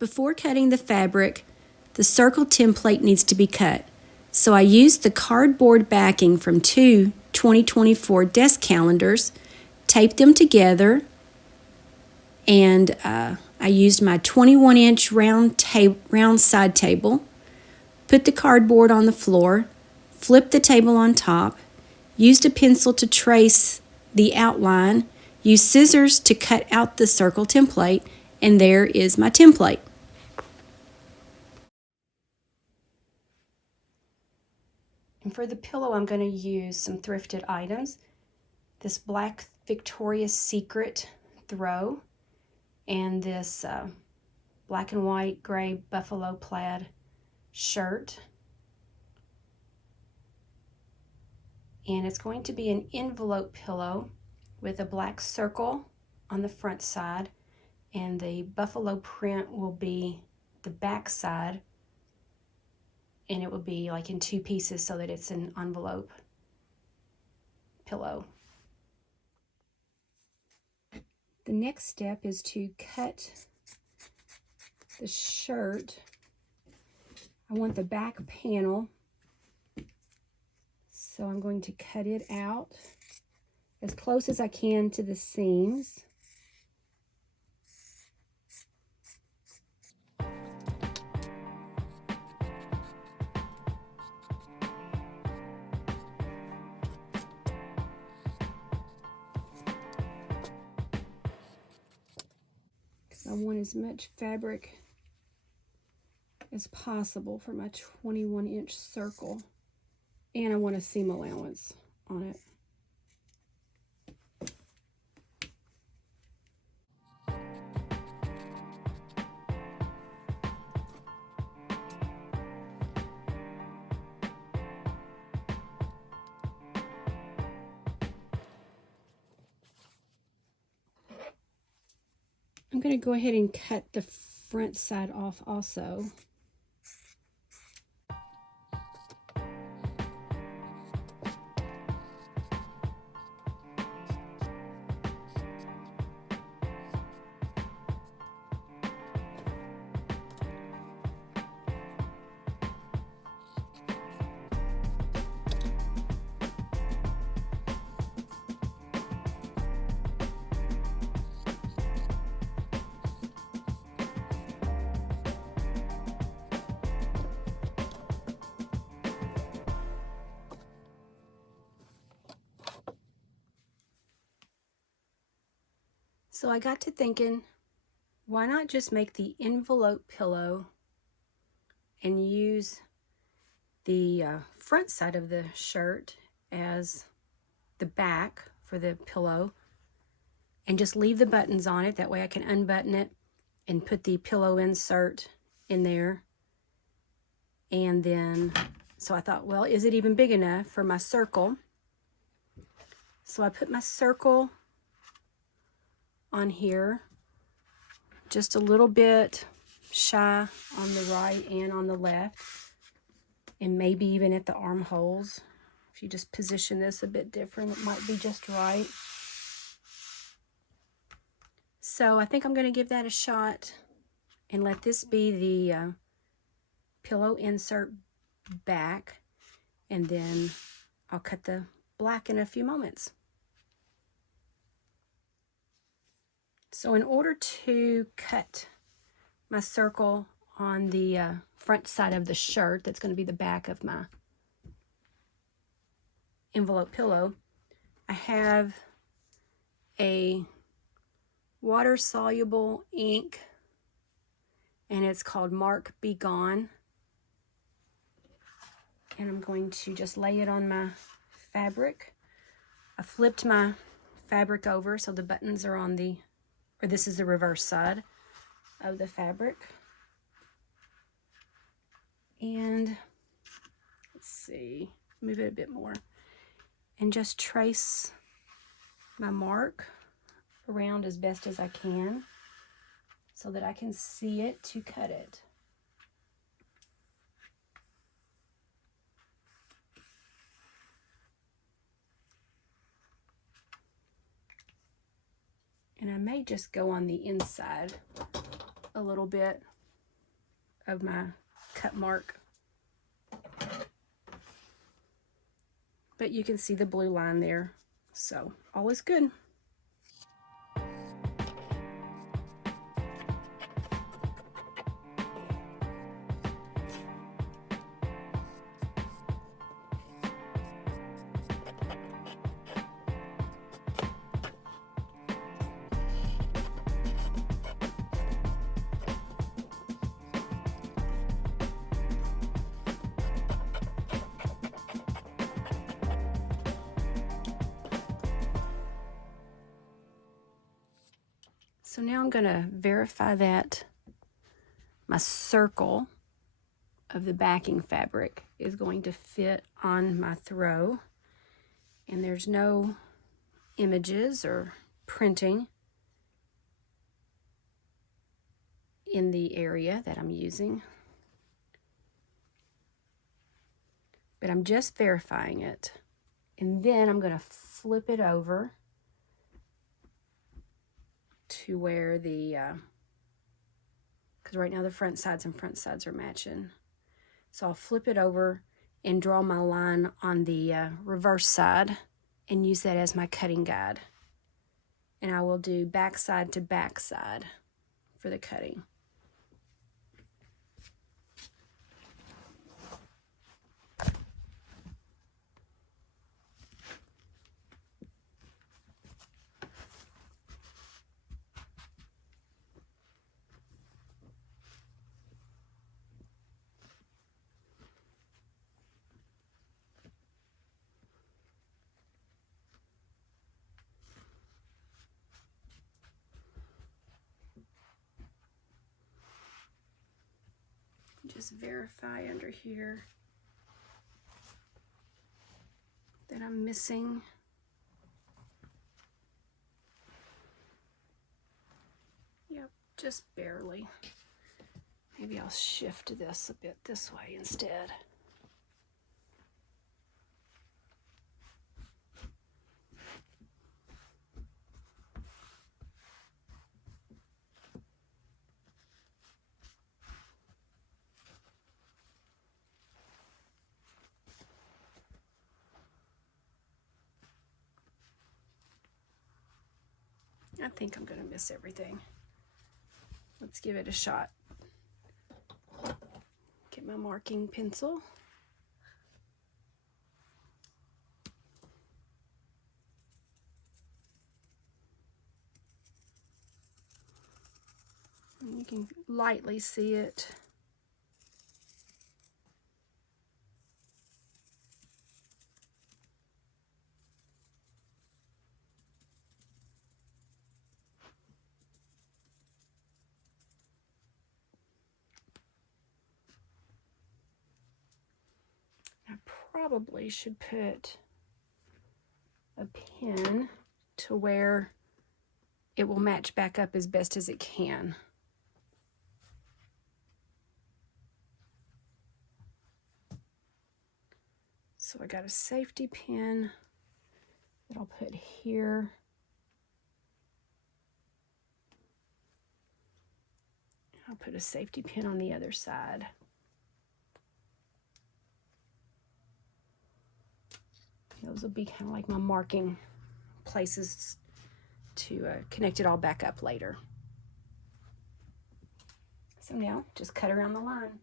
Before cutting the fabric, the circle template needs to be cut. So I used the cardboard backing from two 2024 desk calendars, taped them together, and I used my 21-inch round side table, put the cardboard on the floor, flipped the table on top, used a pencil to trace the outline, used scissors to cut out the circle template, and there is my template. And for the pillow, I'm going to use some thrifted items. This black Victoria's Secret throw and this black and white gray buffalo plaid shirt. And it's going to be an envelope pillow with a black circle on the front side, and the buffalo print will be the back side, and it will be like in two pieces so that it's an envelope pillow. The next step is to cut the shirt. I want the back panel, so I'm going to cut it out as close as I can to the seams. I want as much fabric as possible for my 21-inch circle, and I want a seam allowance on it. I'm going to go ahead and cut the front side off also. So I got to thinking, why not just make the envelope pillow and use the front side of the shirt as the back for the pillow, and just leave the buttons on it. That way I can unbutton it and put the pillow insert in there. And then, so I thought, well, is it even big enough for my circle? So I put my circle on here, just a little bit shy on the right and on the left, and maybe even at the armholes. If you just position this a bit different, it might be just right. So I think I'm going to give that a shot and let this be the pillow insert back, and then I'll cut the black in a few moments. So in order to cut my circle on the front side of the shirt, that's going to be the back of my envelope pillow, I have a water-soluble ink, and it's called Mark Be Gone. And I'm going to just lay it on my fabric. I flipped my fabric over so the buttons are on the, or this is the reverse side of the fabric. And let's see, move it a bit more, and just trace my mark around as best as I can so that I can see it to cut it. And I may just go on the inside a little bit of my cut mark. But you can see the blue line there, so all is good. So now I'm going to verify that my circle of the backing fabric is going to fit on my throw, and there's no images or printing in the area that I'm using, but I'm just verifying it. And then I'm going to flip it over to where the, because right now the front sides are matching. So I'll flip it over and draw my line on the reverse side and use that as my cutting guide. And I will do back side to back side for the cutting. Just verify under here that I'm missing. Yep, just barely. Maybe I'll shift this a bit this way instead. I think I'm going to miss everything. Let's give it a shot. Get my marking pencil. And you can lightly see it. I probably should put a pin to where it will match back up as best as it can. So I got a safety pin that I'll put here. I'll put a safety pin on the other side. Those will be kind of like my marking places to connect it all back up later. So now just cut around the line.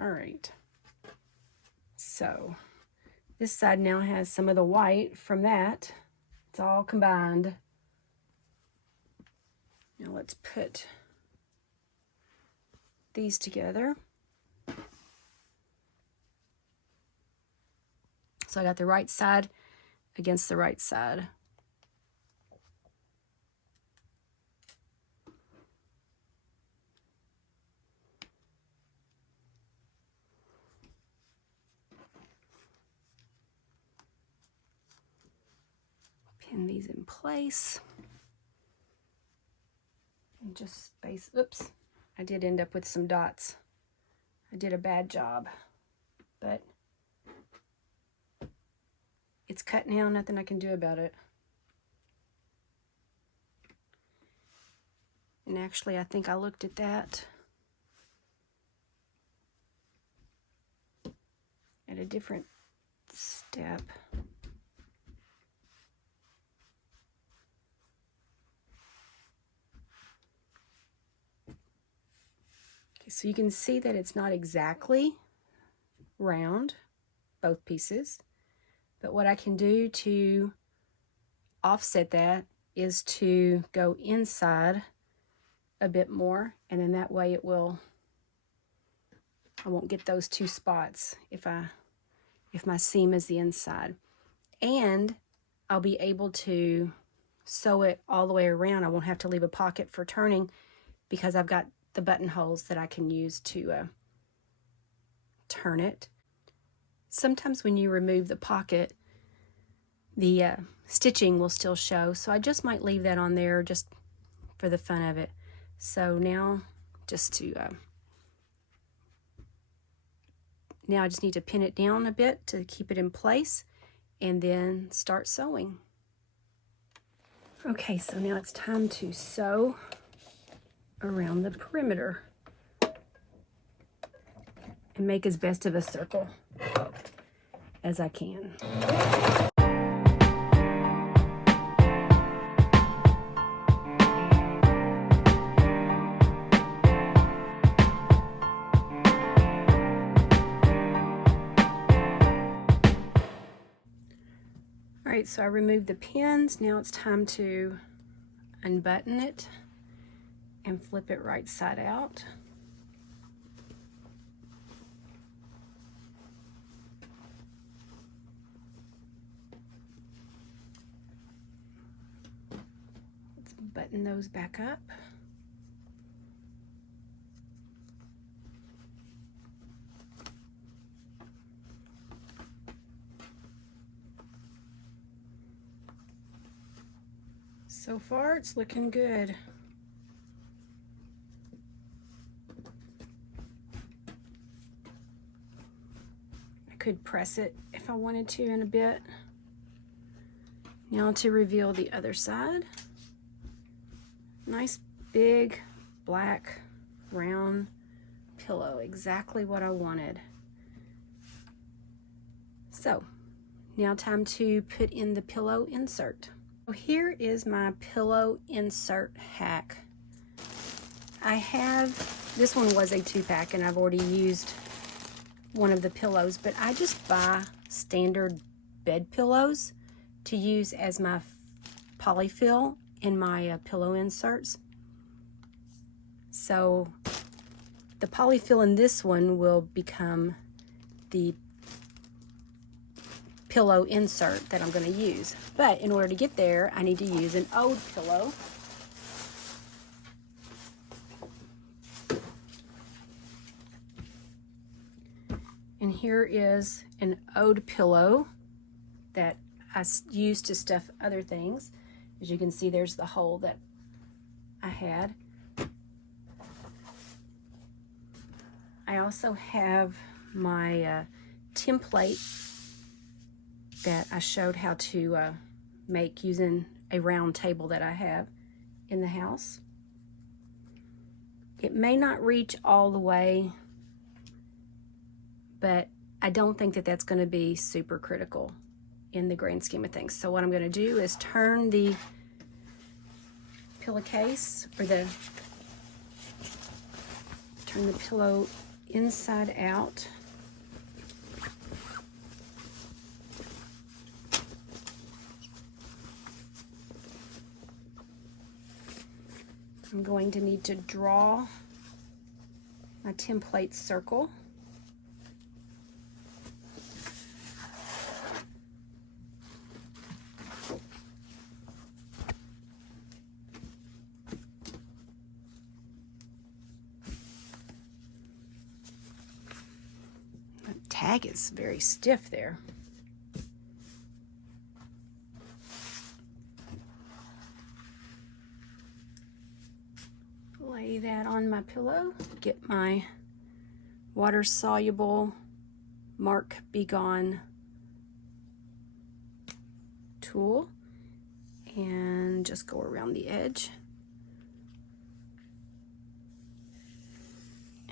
All right, so this side now has some of the white from that. It's all combined. Now let's put these together. So I got the right side against the right side. Pin these in place. And just space, oops, I did end up with some dots. I did a bad job, but it's cut now, nothing I can do about it. And actually, I think I looked at that at a different step. Okay, so you can see that it's not exactly round, both pieces. But what I can do to offset that is to go inside a bit more, and then that way I won't get those two spots if my seam is the inside. And I'll be able to sew it all the way around. I won't have to leave a pocket for turning because I've got the buttonholes that I can use to turn it. Sometimes when you remove the pocket, the stitching will still show, so I just might leave that on there just for the fun of it. So now now I just need to pin it down a bit to keep it in place and then start sewing. Okay, so now it's time to sew around the perimeter and make as best of a circle as I can. All right, so I removed the pins. Now it's time to unbutton it and flip it right side out. Let's button those back up. So far, it's looking good. I could press it if I wanted to in a bit. Now to reveal the other side. Nice big black round pillow, exactly what I wanted. So now time to put in the pillow insert. So here is my pillow insert hack. This one was a 2-pack and I've already used one of the pillows, but I just buy standard bed pillows to use as my polyfill in my pillow inserts. So the polyfill in this one will become the pillow insert that I'm going to use. But in order to get there, I need to use an ode pillow. And here is an ode pillow that I use to stuff other things. As you can see, there's the hole that I had. I also have my template that I showed how to make using a round table that I have in the house. It may not reach all the way, but I don't think that that's going to be super critical in the grand scheme of things. So what I'm going to do is turn the pillowcase, or turn the pillow inside out. I'm going to need to draw my template circle. The tag is very stiff there. Lay that on my pillow, get my water-soluble Mark Be Gone tool and just go around the edge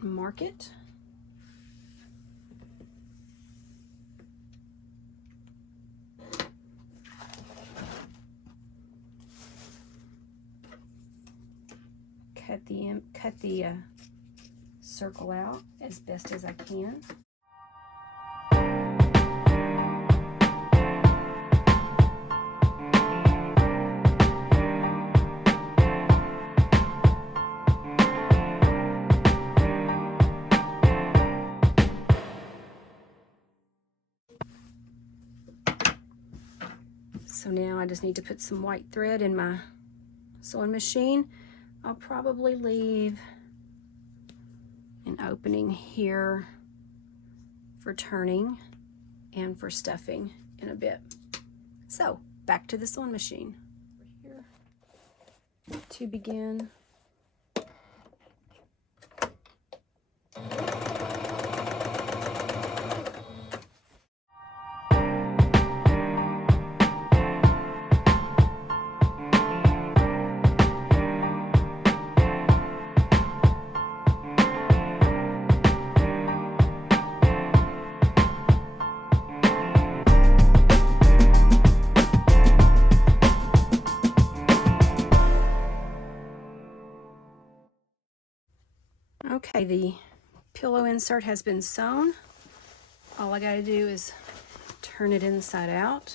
and mark it. Cut the circle out as best as I can. So now I just need to put some white thread in my sewing machine. I'll probably leave an opening here for turning and for stuffing in a bit. So back to the sewing machine. Here to begin. Okay, the pillow insert has been sewn. All I gotta do is turn it inside out.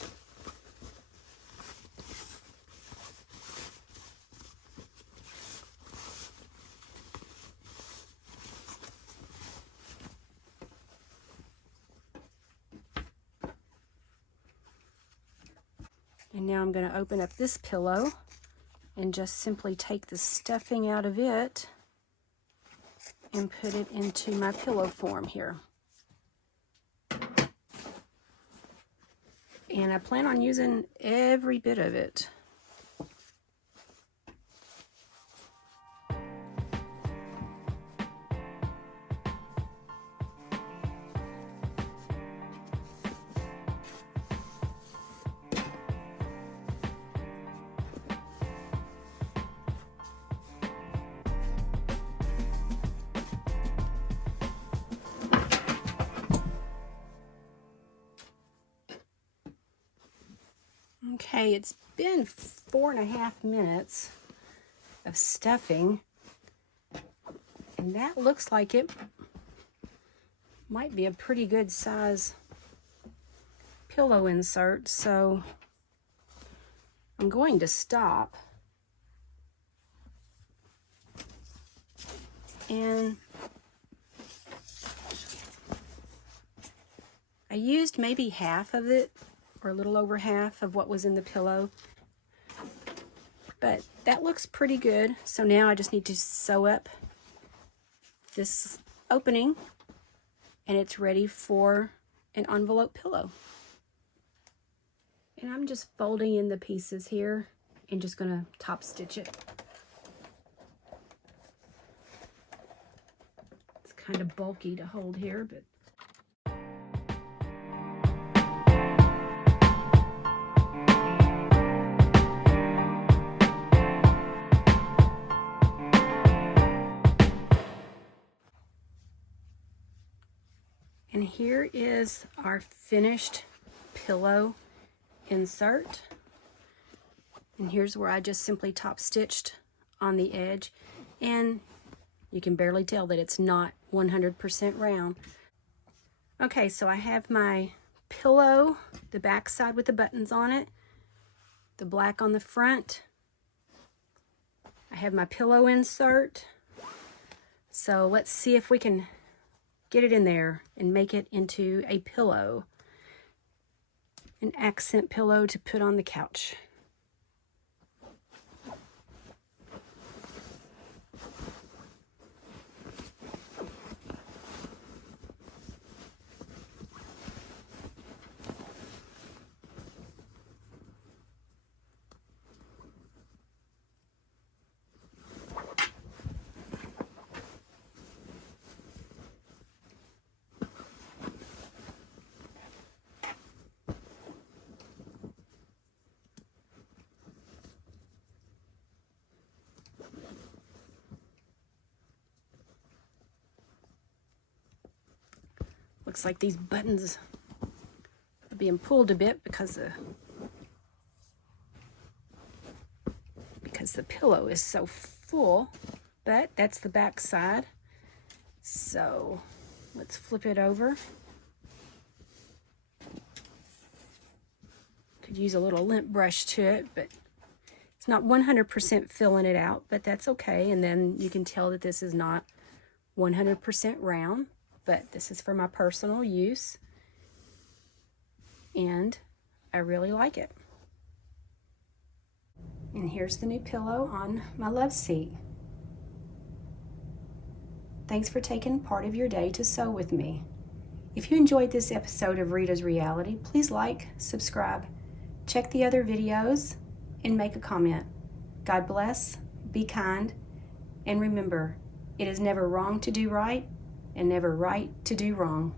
And now I'm going to open up this pillow and just simply take the stuffing out of it and put it into my pillow form here. And I plan on using every bit of it. Okay, it's been 4.5 minutes of stuffing, and that looks like it might be a pretty good size pillow insert, so I'm going to stop and I used maybe half of it, or a little over half of what was in the pillow, but that looks pretty good. So now I just need to sew up this opening and it's ready for an envelope pillow. And I'm just folding in the pieces here and just gonna top stitch it. It's kind of bulky to hold here, but and here is our finished pillow insert. And here's where I just simply top stitched on the edge. And you can barely tell that it's not 100% round. Okay, so I have my pillow, the back side with the buttons on it, the black on the front. I have my pillow insert So let's see if we can get it in there and make it into a pillow, an accent pillow to put on the couch. Looks like these buttons are being pulled a bit because the pillow is so full, but that's the back side. So let's flip it over. Could use a little lint brush to it, but it's not 100% filling it out, but that's okay. And then you can tell that this is not 100% round, but this is for my personal use, and I really like it. And here's the new pillow on my love seat. Thanks for taking part of your day to sew with me. If you enjoyed this episode of Rita's Reality, please like, subscribe, check the other videos, and make a comment. God bless, be kind, and remember, it is never wrong to do right and never right to do wrong.